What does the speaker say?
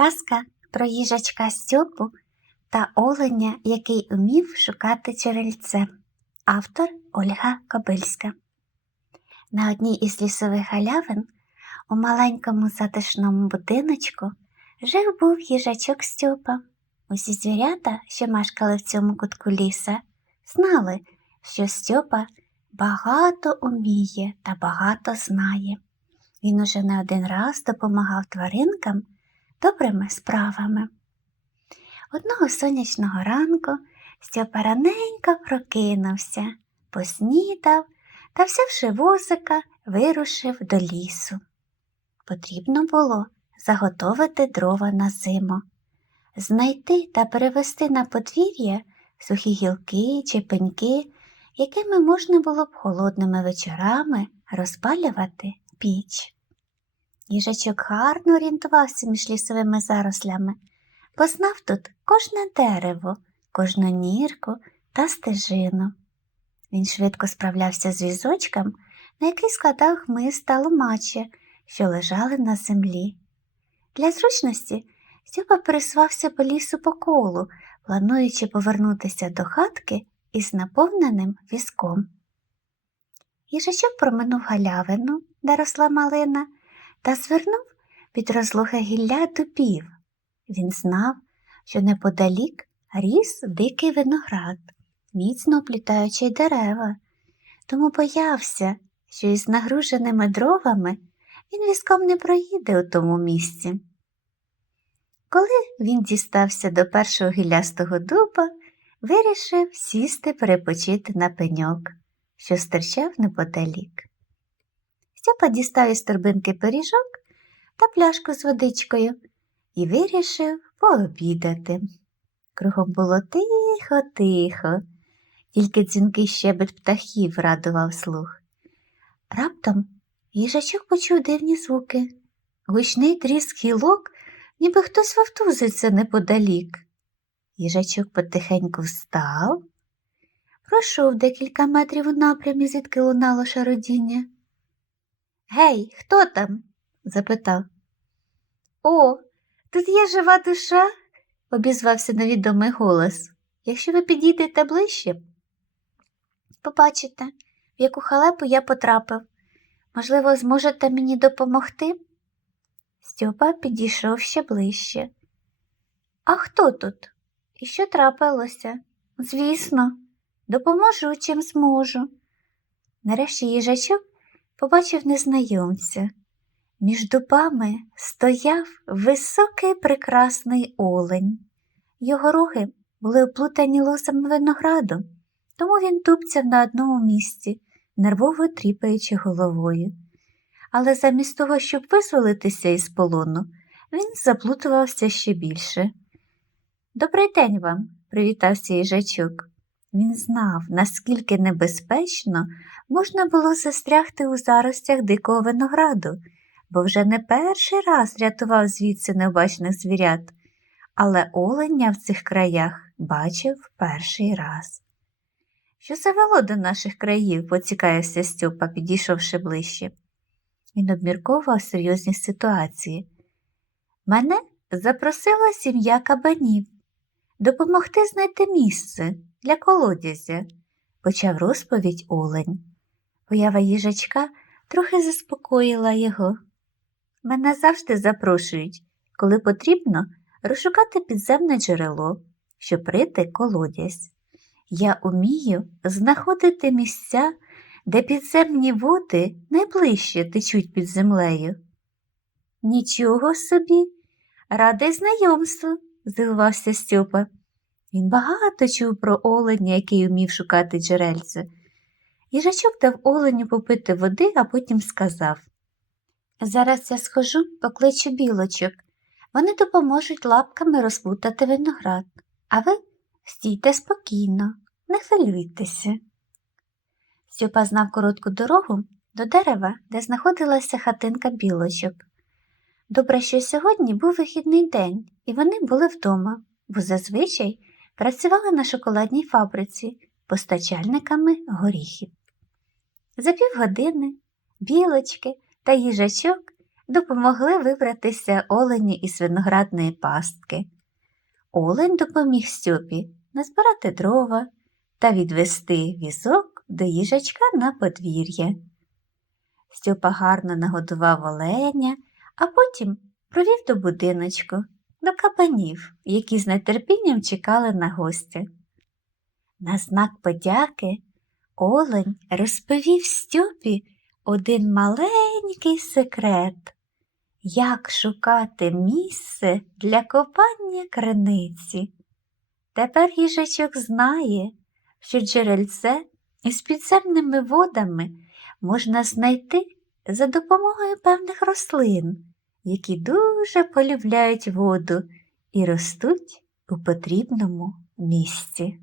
Казка про їжачка Стьопу та оленя, який умів шукати джерельце. Автор Ольга Кобильська. На одній із лісових галявин у маленькому затишному будиночку жив був їжачок Стьопа. Усі звірята, що мешкали в цьому кутку ліса, знали, що Стьопа багато уміє та багато знає. Він уже не один раз допомагав тваринкам добрими справами. Одного сонячного ранку Стьопа раненько прокинувся, поснідав та, взявши возика, вирушив до лісу. Потрібно було заготовити дрова на зиму, знайти та перевести на подвір'я сухі гілки чи пеньки, якими можна було б холодними вечорами розпалювати піч. Їжачок гарно орієнтувався між лісовими зарослями, познав тут кожне дерево, кожну нірку та стежину. Він швидко справлявся з візочком, на який складав хмиз та ломаче, що лежали на землі. Для зручності Стьопа пересувався по лісу по колу, плануючи повернутися до хатки із наповненим візком. Їжачок проминув галявину, де росла малина, та звернув під розлоге гілля дубів. Він знав, що неподалік ріс дикий виноград, міцно оплітаючи дерева, тому боявся, що із нагруженими дровами він візком не проїде у тому місці. Коли він дістався до першого гіллястого дуба, вирішив сісти перепочити на пеньок, що стирчав неподалік. Стьопа дістав із торбинки пиріжок та пляшку з водичкою і вирішив пообідати. Кругом було тихо-тихо, тільки дзвінкий щебет птахів радував слух. Раптом їжачок почув дивні звуки, гучний тріск гілок, ніби хтось вовтузиться неподалік. Їжачок потихеньку встав, пройшов декілька метрів у напрямі, звідки лунало шародіння. Гей, хто там? запитав. О, тут є жива душа, обізвався невідомий голос. Якщо ви підійдете ближче, побачите, в яку халепу я потрапив. Можливо, зможете мені допомогти? Стьопа підійшов ще ближче. А хто тут? І що трапилося? Звісно, допоможу, чим зможу. Нарешті їжачок побачив незнайомця. Між дубами стояв високий прекрасний олень. Його роги були оплутані лозами винограду, тому він тупцяв на одному місці, нервово тріпаючи головою. Але замість того, щоб визволитися із полону, він заплутувався ще більше. Добрий день вам, привітався їжачок. Він знав, наскільки небезпечно можна було застрягти у заростях дикого винограду, бо вже не перший раз рятував звідси необачних звірят, але оленя в цих краях бачив перший раз. Що завело до наших країв, поцікавився Стьопа, підійшовши ближче. Він обмірковував серйозні ситуації. Мене запросила сім'я кабанів допомогти знайти місце для колодязя, почав розповідь Олень. Поява їжачка трохи заспокоїла його. Мене завжди запрошують, коли потрібно розшукати підземне джерело, щоб прийти колодязь. Я умію знаходити місця, де підземні води найближче течуть під землею. Нічого собі, радий знайомству, здивувався Стьопа. Він багато чув про оленя, який умів шукати джерельце. Їжачок дав оленю попити води, а потім сказав Зараз я схожу, покличу білочок. Вони допоможуть лапками розплутати виноград, а ви стійте спокійно, не хвилюйтеся. Стьопа знав коротку дорогу до дерева, де знаходилася хатинка білочок. Добре, що сьогодні був вихідний день, і вони були вдома, бо зазвичай працювали на шоколадній фабриці постачальниками горіхів. За півгодини білочки та їжачок допомогли вибратися олені із виноградної пастки. Олень допоміг Стьопі назбирати дрова та відвести візок до їжачка на подвір'я. Стьопа гарно нагодував оленя, а потім провів до будиночку, до кабанів, які з нетерпінням чекали на гостя. На знак подяки Олень розповів Стьопі один маленький секрет, як шукати місце для копання криниці. Тепер їжачок знає, що джерельце із підземними водами можна знайти за допомогою певних рослин, які дуже полюбляють воду і ростуть у потрібному місці.